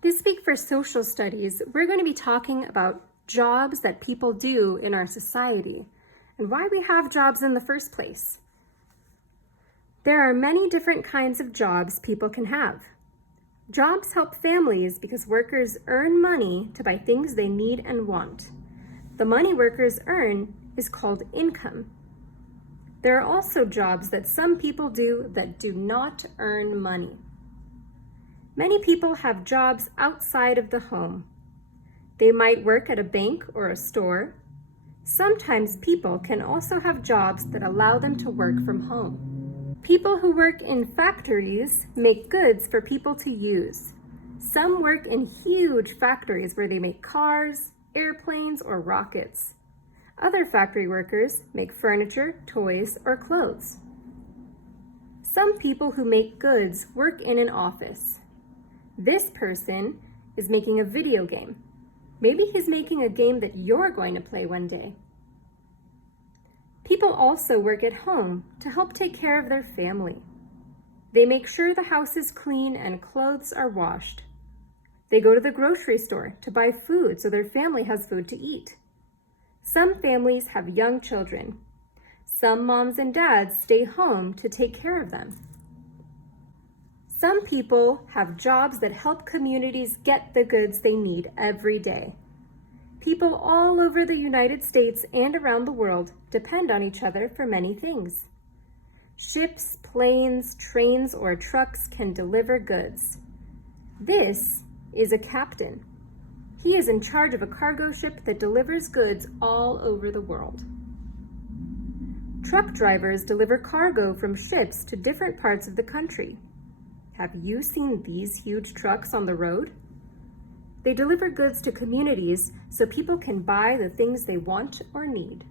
This week for social studies, we're going to be talking about jobs that people do in our society and why we have jobs in the first place. There are many different kinds of jobs people can have. Jobs help families because workers earn money to buy things they need and want. The money workers earn is called income. There are also jobs that some people do that do not earn money. Many people have jobs outside of the home. They might work at a bank or a store. Sometimes people can also have jobs that allow them to work from home. People who work in factories make goods for people to use. Some work in huge factories where they make cars, airplanes, or rockets. Other factory workers make furniture, toys, or clothes. Some people who make goods work in an office. This person is making a video game. Maybe he's making a game that you're going to play one day. People also work at home to help take care of their family. They make sure the house is clean and clothes are washed. They go to the grocery store to buy food so their family has food to eat. Some families have young children. Some moms and dads stay home to take care of them. Some people have jobs that help communities get the goods they need every day. People all over the United States and around the world depend on each other for many things. Ships, planes, trains, or trucks can deliver goods. This is a captain. He is in charge of a cargo ship that delivers goods all over the world. Truck drivers deliver cargo from ships to different parts of the country. Have you seen these huge trucks on the road? They deliver goods to communities so people can buy the things they want or need.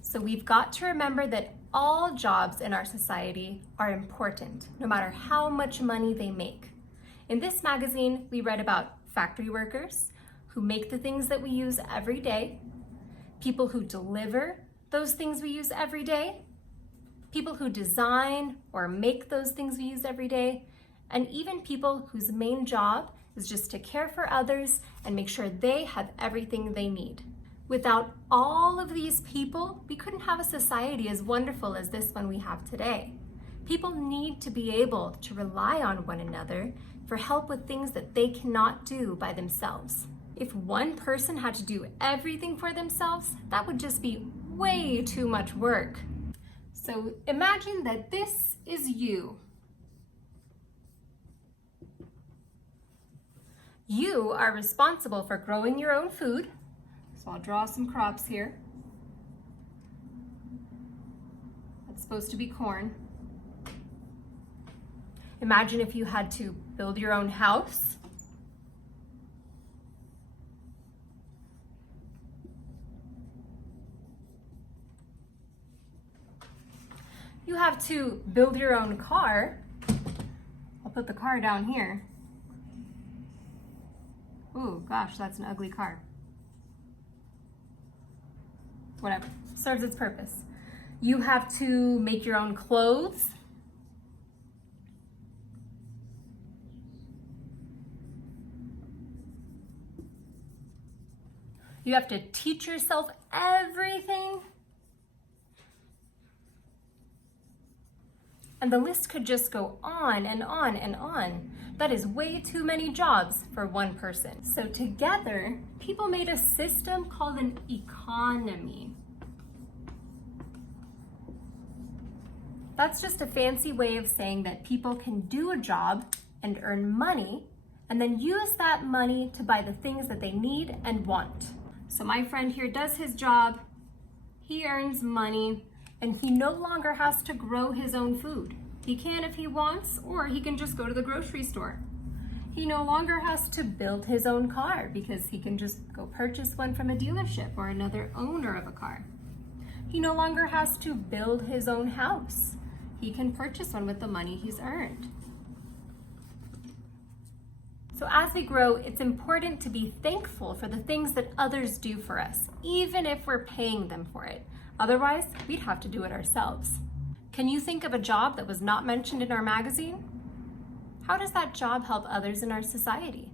So we've got to remember that all jobs in our society are important, no matter how much money they make. In this magazine, we read about factory workers who make the things that we use every day, people who deliver those things we use every day, people who design or make those things we use every day, and even people whose main job is just to care for others and make sure they have everything they need. Without all of these people, we couldn't have a society as wonderful as this one we have today. People need to be able to rely on one another for help with things that they cannot do by themselves. If one person had to do everything for themselves, that would just be way too much work. So imagine that this is you. You are responsible for growing your own food. So I'll draw some crops here. That's supposed to be corn. Imagine if you had to build your own house. You have to build your own car. I'll put the car down here. Ooh, gosh, that's an ugly car. Whatever, serves its purpose. You have to make your own clothes. You have to teach yourself everything. And the list could just go on and on and on. That is way too many jobs for one person. So together, people made a system called an economy. That's just a fancy way of saying that people can do a job and earn money, and then use that money to buy the things that they need and want. So my friend here does his job, he earns money, and he no longer has to grow his own food. He can if he wants, or he can just go to the grocery store. He no longer has to build his own car because he can just go purchase one from a dealership or another owner of a car. He no longer has to build his own house. He can purchase one with the money he's earned. So as we grow, it's important to be thankful for the things that others do for us, even if we're paying them for it. Otherwise, we'd have to do it ourselves. Can you think of a job that was not mentioned in our magazine? how does that job help others in our society?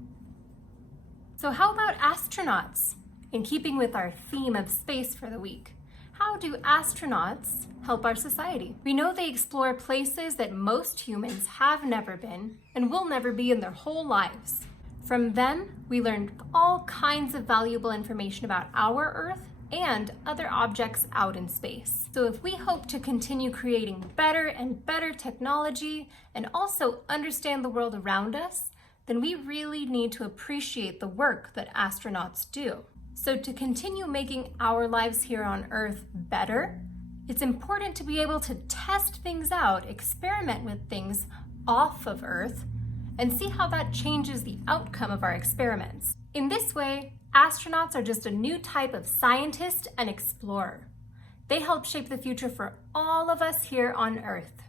So how about astronauts? In keeping with our theme of space for the week, how do astronauts help our society? We know they explore places that most humans have never been and will never be in their whole lives. From them, we learned all kinds of valuable information about our Earth and other objects out in space. So if we hope to continue creating better and better technology and also understand the world around us, then we really need to appreciate the work that astronauts do. So to continue making our lives here on Earth better, it's important to be able to test things out, experiment with things off of Earth, and see how that changes the outcome of our experiments. In this way, astronauts are just a new type of scientist and explorer. They help shape the future for all of us here on Earth.